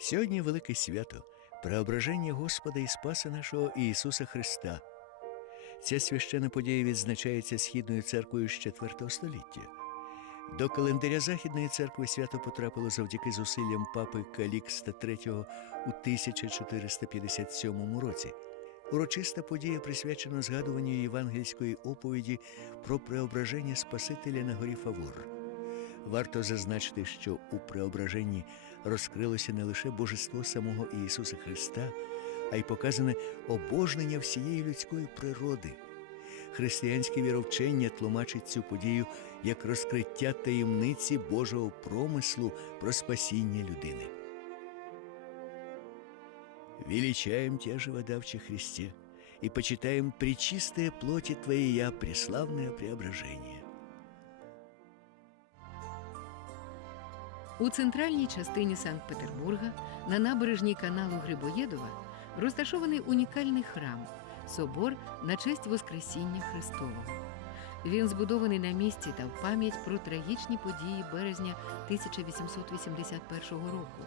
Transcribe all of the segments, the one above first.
Сьогодні велике свято преображення Господа і Спаса нашого Ісуса Христа. Ця священна подія відзначається Східною церквою з IV століття. До календаря Західної церкви свято потрапило завдяки зусиллям папи Калікста III у 1457 році. Урочиста подія присвячена згадуванню євангельської оповіді про преображення Спасителя на горі Фавор. Варто зазначити, що у преображенні розкрилося не лише божество самого Ісуса Христа, а й показане обожнення всієї людської природи. Християнське віровчення тлумачить цю подію як розкриття таємниці Божого промислу про спасіння людини. Величаем Тя, живодавче Христе, и почитаем причистые плоти Твоя, преславное преображение. У центральній частині Санкт-Петербурга на набережній каналу Грибоєдова розташований унікальний храм собор на честь Воскресіння Христового. Він збудований на місці та в пам'ять про трагічні події березня 1881 року,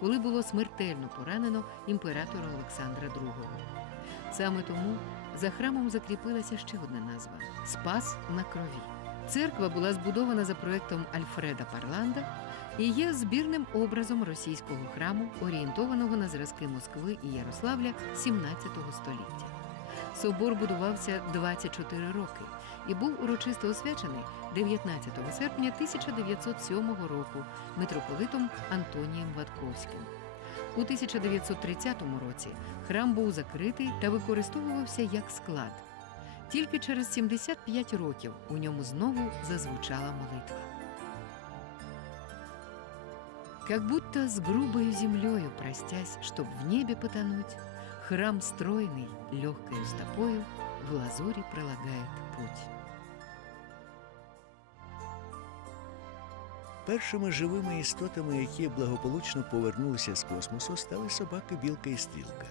коли було смертельно поранено імператора Олександра II. Саме тому за храмом закріпилася ще одна назва Спас на крові. Церква була збудована за проектом Альфреда Парланда і є збірним образом російського храму, орієнтованого на зразки Москви і Ярославля 17 століття. Собор будувався 24 роки і був урочисто освячений 19 серпня 1907 року митрополитом Антонієм Ватковським. У 1930 році храм був закритий та використовувався як склад. Тільки через 75 років у ньому знову зазвучала молитва. Как будто с грубою землею простясь, чтоб в небе потонуть, Храм стройный, легкою стопою, в лазури пролагает путь. Першими живими істотами, які благополучно повернулися з космосу, стали собаки білка і стрілка.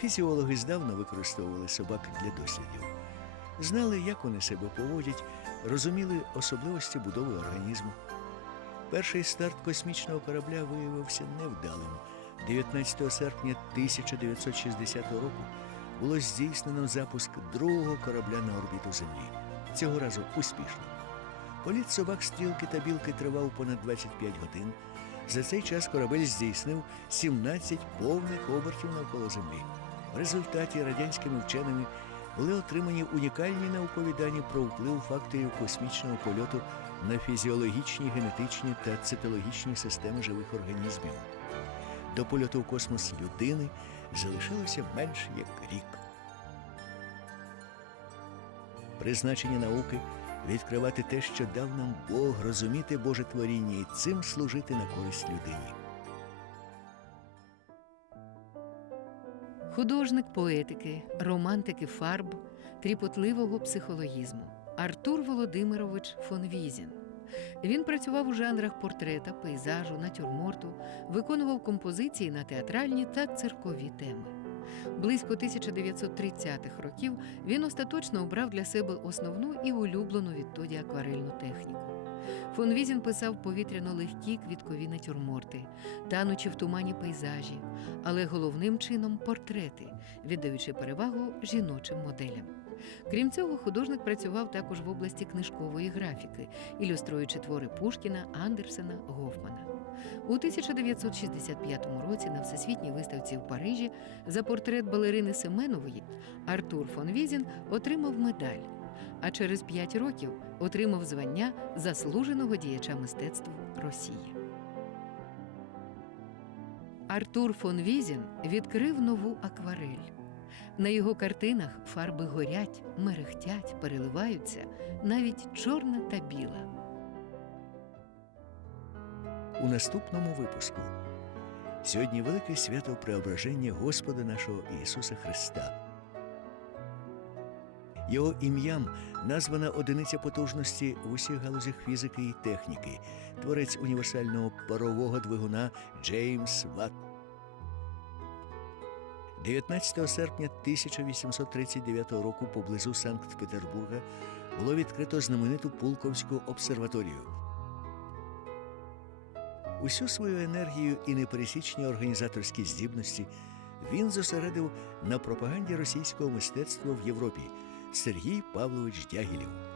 Фізіологи здавна використовували собак для дослідів, знали, як вони себе поводять, розуміли особливості будови організму. Перший старт космічного корабля виявився невдалим. 19 серпня 1960 року було здійснено запуск другого корабля на орбіту Землі. Цього разу успішно. Політ собак стрілки та білки тривав понад 25 годин. За цей час корабель здійснив 17 повних обертів навколо Землі. В результаті радянськими вченими були отримані унікальні наукові дані про вплив факторів космічного польоту на фізіологічні, генетичні та цитологічні системи живих організмів. До польоту в космос людини залишилося менш як рік. Призначення науки відкривати те, що дав нам Бог, розуміти Боже творіння і цим служити на користь людині. Художник поетики, романтики фарб, тріпотливого психологізму Артур Володимирович фон Візін. Він працював у жанрах портрета, пейзажу, натюрморту, виконував композиції на театральні та циркові теми. Близько 1930-х років він остаточно обрав для себе основну і улюблену відтоді акварельну техніку. Фон Візін писав повітряно легкі квіткові натюрморти, танучи в тумані пейзажі, але головним чином портрети, віддаючи перевагу жіночим моделям. Крім цього, художник працював також в області книжкової графіки, ілюструючи твори Пушкіна, Андерсена, Гофмана. У 1965 році на всесвітній виставці в Парижі за портрет балерини Семенової Артур фон Візін отримав медаль, а через п'ять років отримав звання заслуженого діяча мистецтв Росії. Артур фон Візін відкрив нову акварель. На його картинах фарби горять, мерехтять, переливаються, навіть чорна та біла. У наступному випуску Сьогодні велике свято преображення Господа нашого Ісуса Христа. Його ім'ям названа одиниця потужності в усіх галузях фізики і техніки, творець універсального парового двигуна Джеймс Ватт. 19 серпня 1839 року поблизу Санкт-Петербурга було відкрито знамениту Пулковську обсерваторію. Усю свою енергію і непересічні організаторські здібності він зосередив на пропаганді російського мистецтва в Європі Сергій Павлович Дягілєв.